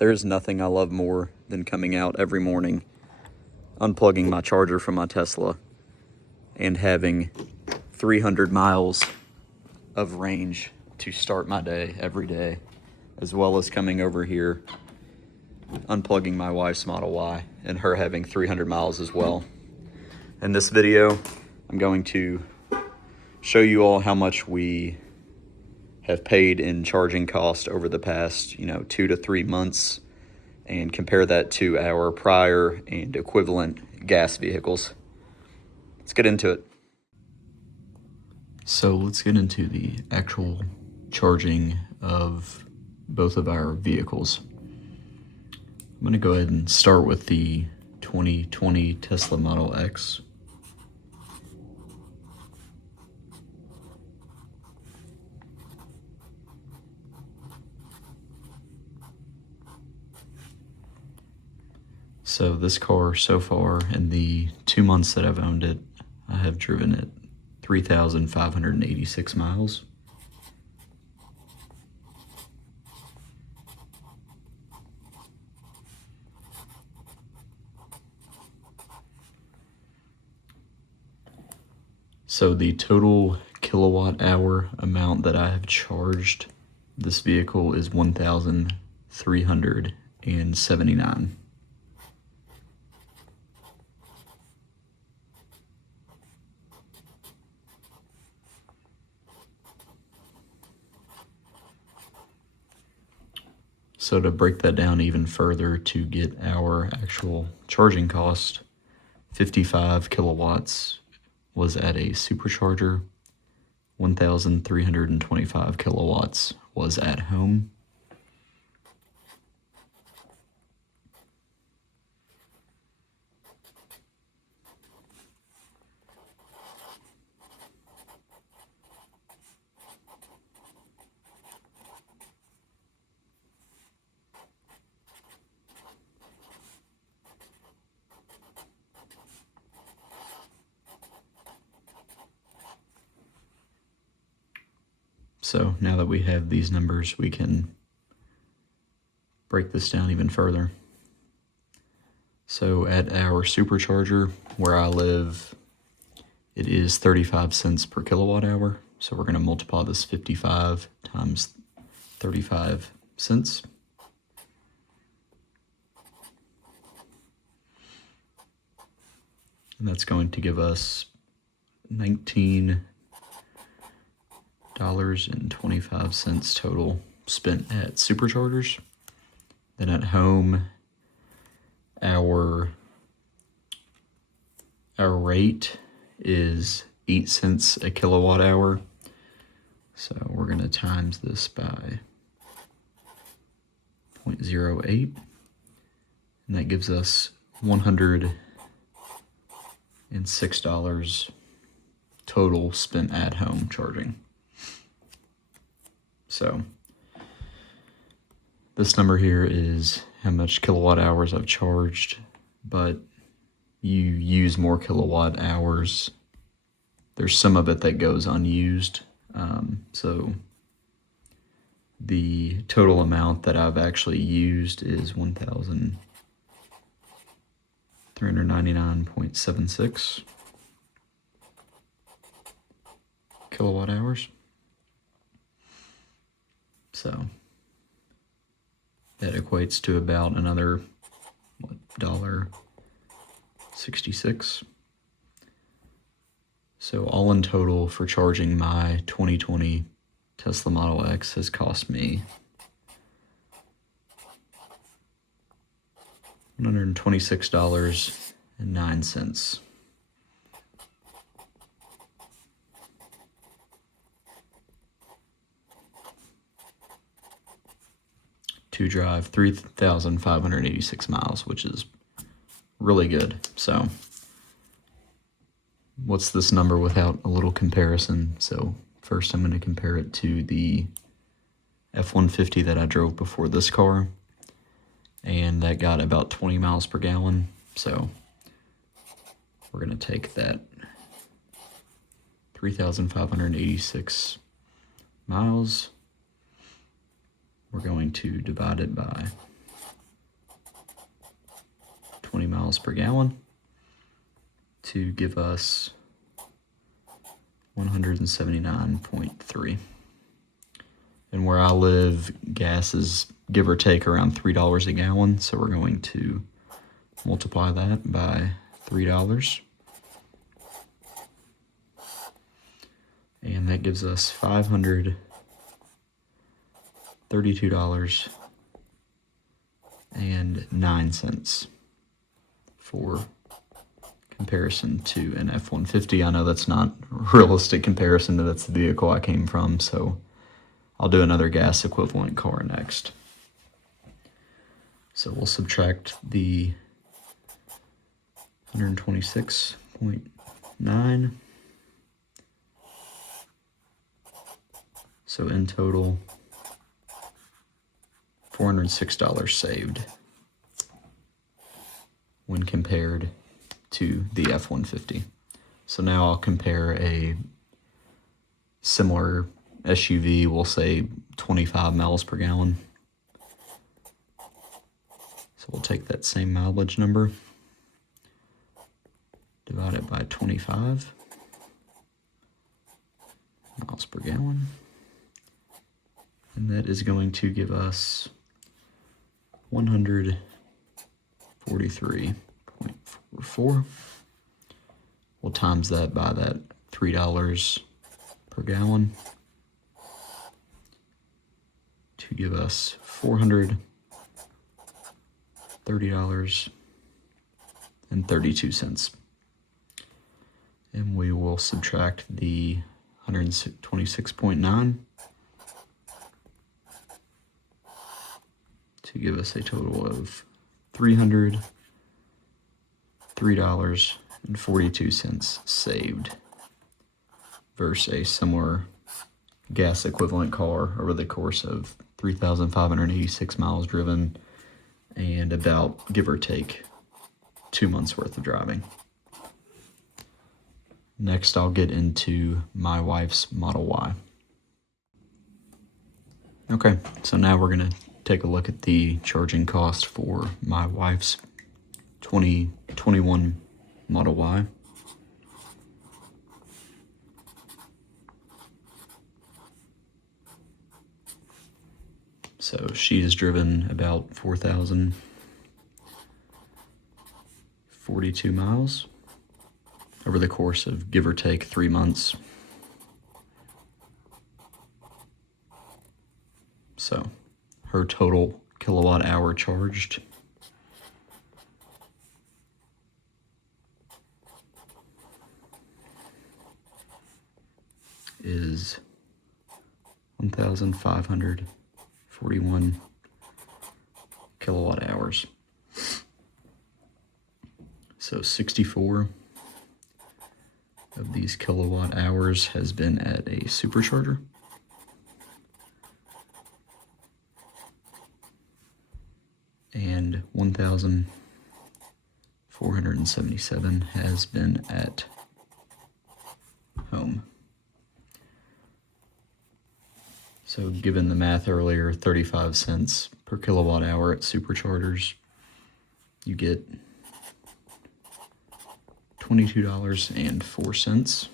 There's nothing I love more than coming out every morning, unplugging my charger from my Tesla, and having 300 miles of range to start my day every day, as well as coming over here, unplugging my wife's Model Y, and her having 300 miles as well. In this video, I'm going to show you all how much we have paid in charging cost over the past, 2 to 3 months, and compare that to our prior and equivalent gas vehicles. Let's get into it. So let's get into the actual charging of both of our vehicles. I'm going to go ahead and start with the 2020 Tesla Model X. So this car so far, in the 2 months that I've owned it, I have driven it 3,586 miles. So the total kilowatt hour amount that I have charged this vehicle is 1,379. So to break that down even further, to get our actual charging cost, 55 kilowatts was at a supercharger, 1,325 kilowatts was at home. So now that we have these numbers, we can break this down even further. So at our supercharger where I live, it is 35 cents per kilowatt hour. So we're going to multiply this 55 times 35 cents. And that's going to give us $19.25 total spent at superchargers. Then at home, our rate is 8 cents a kilowatt hour. So we're going to times this by 0.08, and that gives us $106 total spent at home charging. So this number here is how much kilowatt hours I've charged, but you use more kilowatt hours. There's some of it that goes unused. So the total amount that I've actually used is 1,399.76 kilowatt hours. So that equates to about another $1.66. So all in total for charging my 2020 Tesla Model X has cost me $126.09 to drive 3,586 miles, which is really good. So what's this number without a little comparison? So first I'm going to compare it to the F-150 that I drove before this car, and that got about 20 miles per gallon. So we're going to take that 3,586 miles, we're going to divide it by 20 miles per gallon to give us 179.3. And where I live, gas is give or take around $3 a gallon, so we're going to multiply that by $3. And that gives us $532.09 for comparison to an F-150. I know that's not a realistic comparison, but that's the vehicle I came from, so I'll do another gas equivalent car next. So we'll subtract the 126.9. So in total, $406 saved when compared to the F-150. So now I'll compare a similar SUV, we'll say 25 miles per gallon. So we'll take that same mileage number, divide it by 25 miles per gallon, and that is going to give us 143.44. We'll times that by that $3 per gallon to give us $430.32. And we will subtract the 126.9 to give us a total of $303.42 saved versus a similar gas equivalent car over the course of 3,586 miles driven and about, give or take, 2 months worth of driving. Next, I'll get into my wife's Model Y. Okay, so now we're going to take a look at the charging cost for my wife's 2021 Model Y. So she has driven about 4,042 miles over the course of, give or take, 3 months. So her total kilowatt hour charged is 1,541 kilowatt hours. So 64 of these kilowatt hours has been at a supercharger. And 1,477 has been at home. So given the math earlier, 35 cents per kilowatt hour at superchargers, you get $22.04.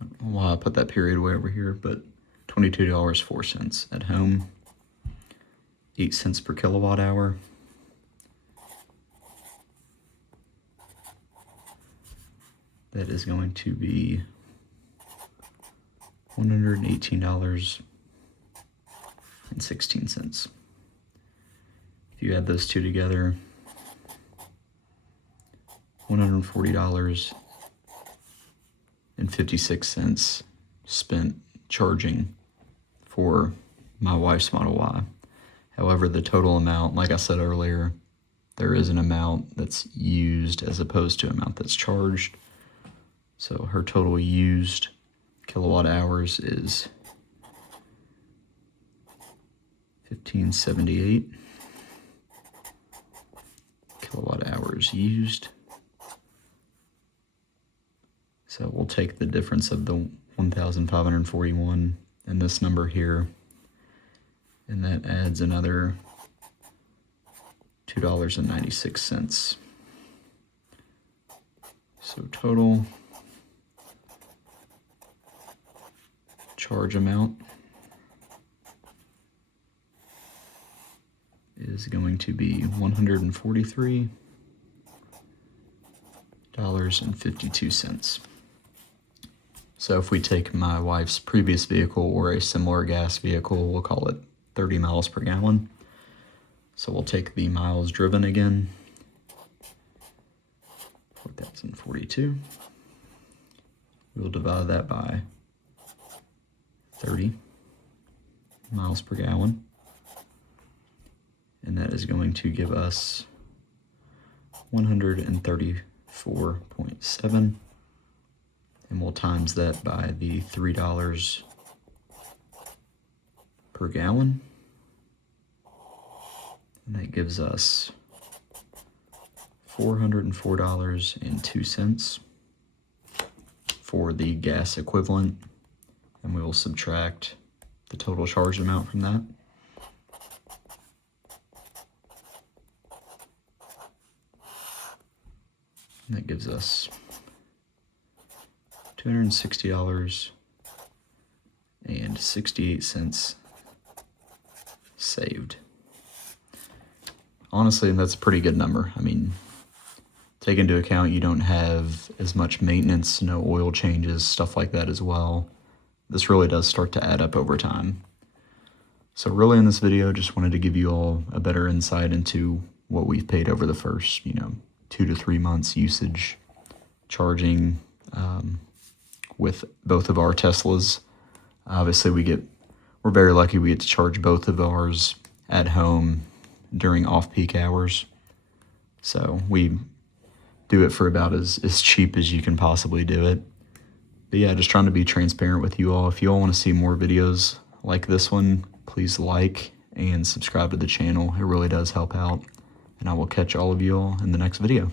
I don't know why I put that period way over here, but $22.04 at home. 8 cents per kilowatt hour. That is going to be $118.16. If you add those two together, $140.56 spent charging for my wife's Model Y. However, the total amount, like I said earlier, there is an amount that's used as opposed to an amount that's charged. So her total used kilowatt hours is 1578 kilowatt hours used. So we'll take the difference of the 1,541 and this number here, and that adds another $2.96. So total charge amount is going to be $143.52. So if we take my wife's previous vehicle or a similar gas vehicle, we'll call it 30 miles per gallon. So we'll take the miles driven again, 4,042. We'll divide that by 30 miles per gallon. And that is going to give us 134.7. And we'll times that by the $3 per gallon. And that gives us $404.02 for the gas equivalent. And we will subtract the total charge amount from that. And that gives us $260.68 saved. Honestly, that's a pretty good number. I mean, take into account you don't have as much maintenance, no oil changes, stuff like that as well. This really does start to add up over time. So really in this video, just wanted to give you all a better insight into what we've paid over the first, 2 to 3 months usage, charging with both of our Teslas. Obviously, we're very lucky we get to charge both of ours at home during off-peak hours. So we do it for about as cheap as you can possibly do it. But yeah, just trying to be transparent with you all. If you all want to see more videos like this one, please like and subscribe to the channel. It really does help out. And I will catch all of you all in the next video.